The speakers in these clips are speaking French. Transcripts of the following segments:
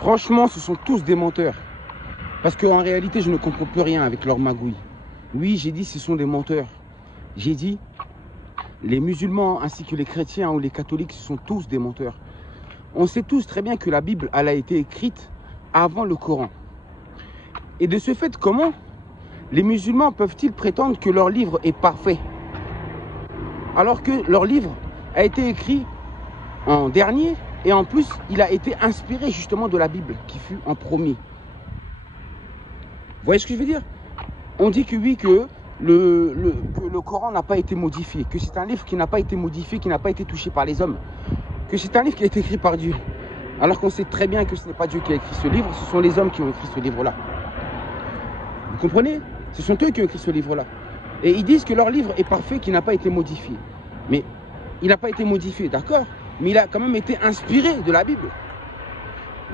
Franchement, ce sont tous des menteurs. Parce qu'en réalité, je ne comprends plus rien avec leur magouille. Oui, j'ai dit ce sont des menteurs. J'ai dit les musulmans ainsi que les chrétiens ou les catholiques, ce sont tous des menteurs. On sait tous très bien que la Bible, elle a été écrite avant le Coran. Et de ce fait, comment les musulmans peuvent-ils prétendre que leur livre est parfait? Alors que leur livre a été écrit en dernier et en plus, il a été inspiré justement de la Bible qui fut en premier. Vous voyez ce que je veux dire? On dit que oui, que le Coran n'a pas été modifié, que c'est un livre qui n'a pas été modifié, qui n'a pas été touché par les hommes, que c'est un livre qui a été écrit par Dieu. Alors qu'on sait très bien que ce n'est pas Dieu qui a écrit ce livre, ce sont les hommes qui ont écrit ce livre-là. Vous comprenez? Ce sont eux qui ont écrit ce livre-là. Et ils disent que leur livre est parfait, qui n'a pas été modifié. Mais il n'a pas été modifié, d'accord? Mais il a quand même été inspiré de la Bible.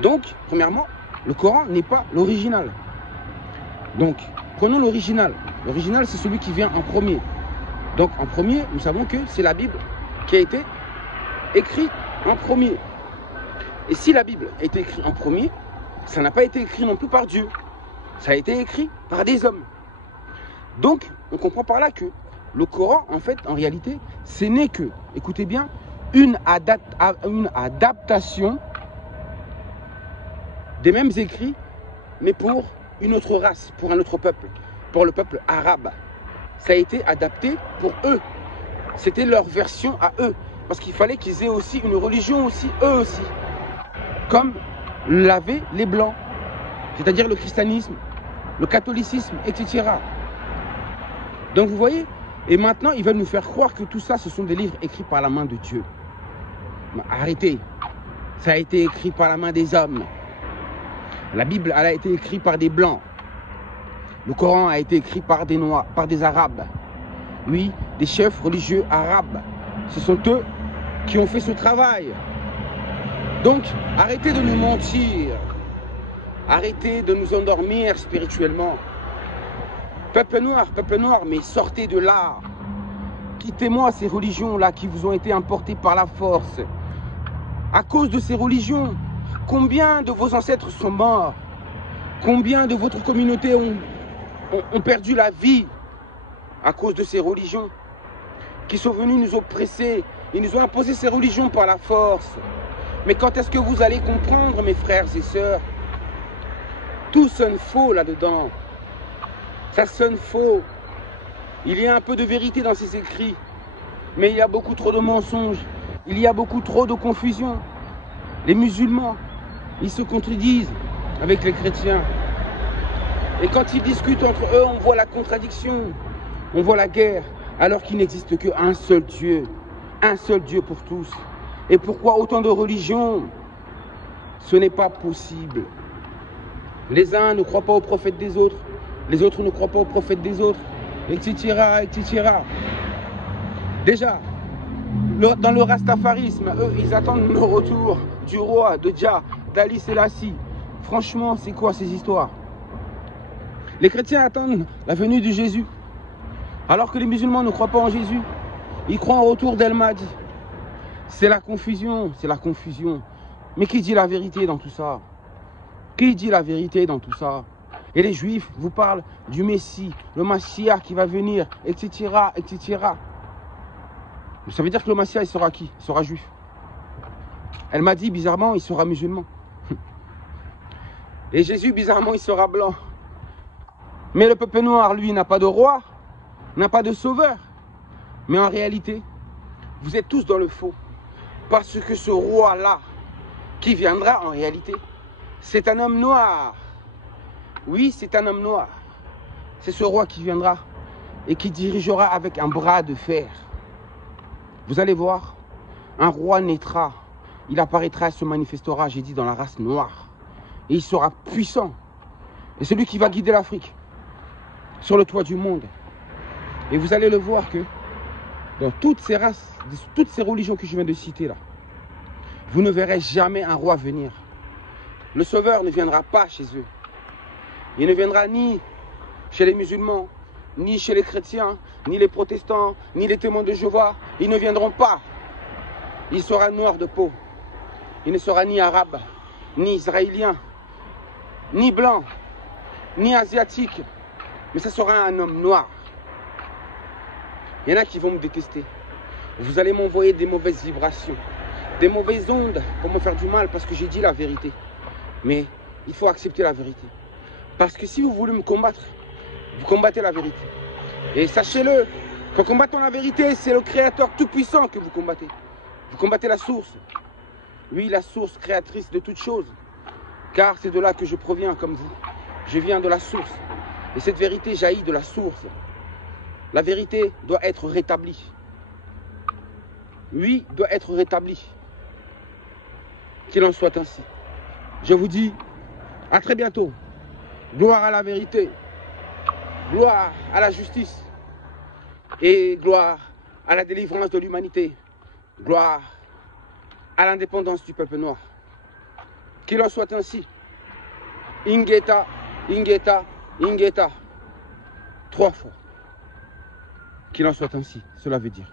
Donc, premièrement, le Coran n'est pas l'original. Donc, prenons l'original. L'original, c'est celui qui vient en premier. Donc, en premier, nous savons que c'est la Bible qui a été écrite en premier. Et si la Bible a été écrite en premier, ça n'a pas été écrit non plus par Dieu. Ça a été écrit par des hommes. Donc, on comprend par là que le Coran, en fait, en réalité, ce n'est que, écoutez bien, une adaptation des mêmes écrits, mais pour une autre race, pour un autre peuple, pour le peuple arabe. Ça a été adapté pour eux. C'était leur version à eux. Parce qu'il fallait qu'ils aient aussi une religion aussi, eux aussi. Comme l'avaient les Blancs. C'est-à-dire le christianisme, le catholicisme, etc. Donc vous voyez, et maintenant ils veulent nous faire croire que tout ça, ce sont des livres écrits par la main de Dieu. Mais arrêtez, ça a été écrit par la main des hommes. La Bible, elle a été écrite par des Blancs. Le Coran a été écrit par des Noirs, par des Arabes. Oui, des chefs religieux arabes. Ce sont eux qui ont fait ce travail. Donc, arrêtez de nous mentir. Arrêtez de nous endormir spirituellement. Peuple noir, mais sortez de là. Quittez-moi ces religions-là qui vous ont été importées par la force. À cause de ces religions, combien de vos ancêtres sont morts? Combien de votre communauté ont perdu la vie à cause de ces religions qui sont venus nous oppresser? Ils nous ont imposé ces religions par la force. Mais quand est-ce que vous allez comprendre, mes frères et sœurs? Tout sonne faux là-dedans. Ça sonne faux. Il y a un peu de vérité dans ces écrits, mais il y a beaucoup trop de mensonges. Il y a beaucoup trop de confusion. Les musulmans, ils se contredisent avec les chrétiens. Et quand ils discutent entre eux, on voit la contradiction. On voit la guerre, alors qu'il n'existe qu'un seul Dieu. Un seul Dieu pour tous. Et pourquoi autant de religions? Ce n'est pas possible. Les uns ne croient pas aux prophètes des autres. Les autres ne croient pas aux prophètes des autres. Etc. etc. Déjà, dans le rastafarisme, eux, ils attendent le retour du roi, de Jah, d'Ali Selassie. Franchement, c'est quoi ces histoires? Les chrétiens attendent la venue de Jésus. Alors que les musulmans ne croient pas en Jésus. Ils croient au retour d'El-Mahdi. C'est la confusion, c'est la confusion. Mais qui dit la vérité dans tout ça? Qui dit la vérité dans tout ça? Et les juifs vous parlent du Messie, le Mashiach qui va venir, etc., etc. Ça veut dire que le Mashiach, il sera qui? Il sera juif. Elle m'a dit, bizarrement, il sera musulman. Et Jésus, bizarrement, il sera blanc. Mais le peuple noir, lui, n'a pas de roi, n'a pas de sauveur. Mais en réalité, vous êtes tous dans le faux. Parce que ce roi-là, qui viendra en réalité, c'est un homme noir. Oui, c'est un homme noir. C'est ce roi qui viendra et qui dirigera avec un bras de fer. Vous allez voir, un roi naîtra. Il apparaîtra et se manifestera, j'ai dit, dans la race noire. Et il sera puissant. Et celui qui va guider l'Afrique sur le toit du monde. Et vous allez le voir que dans toutes ces races, toutes ces religions que je viens de citer là, vous ne verrez jamais un roi venir. Le sauveur ne viendra pas chez eux. Il ne viendra ni chez les musulmans, ni chez les chrétiens, ni les protestants, ni les témoins de Jéhovah. Ils ne viendront pas. Il sera noir de peau. Il ne sera ni arabe, ni israélien, ni blanc, ni asiatique, mais ça sera un homme noir. Il y en a qui vont me détester. Vous allez m'envoyer des mauvaises vibrations, des mauvaises ondes pour me faire du mal parce que j'ai dit la vérité. Mais il faut accepter la vérité. Parce que si vous voulez me combattre, vous combattez la vérité. Et sachez-le, qu'en combattant la vérité, c'est le Créateur tout-puissant que vous combattez. Vous combattez la source. Oui, la source créatrice de toutes choses. Car c'est de là que je proviens comme vous. Je viens de la source. Et cette vérité jaillit de la source. La vérité doit être rétablie. Oui, doit être rétablie. Qu'il en soit ainsi. Je vous dis à très bientôt. Gloire à la vérité. Gloire à la justice. Et gloire à la délivrance de l'humanité. Gloire à l'indépendance du peuple noir. Qu'il en soit ainsi. Ingeta, Ingeta, Ingeta. 3 fois. Qu'il en soit ainsi, cela veut dire.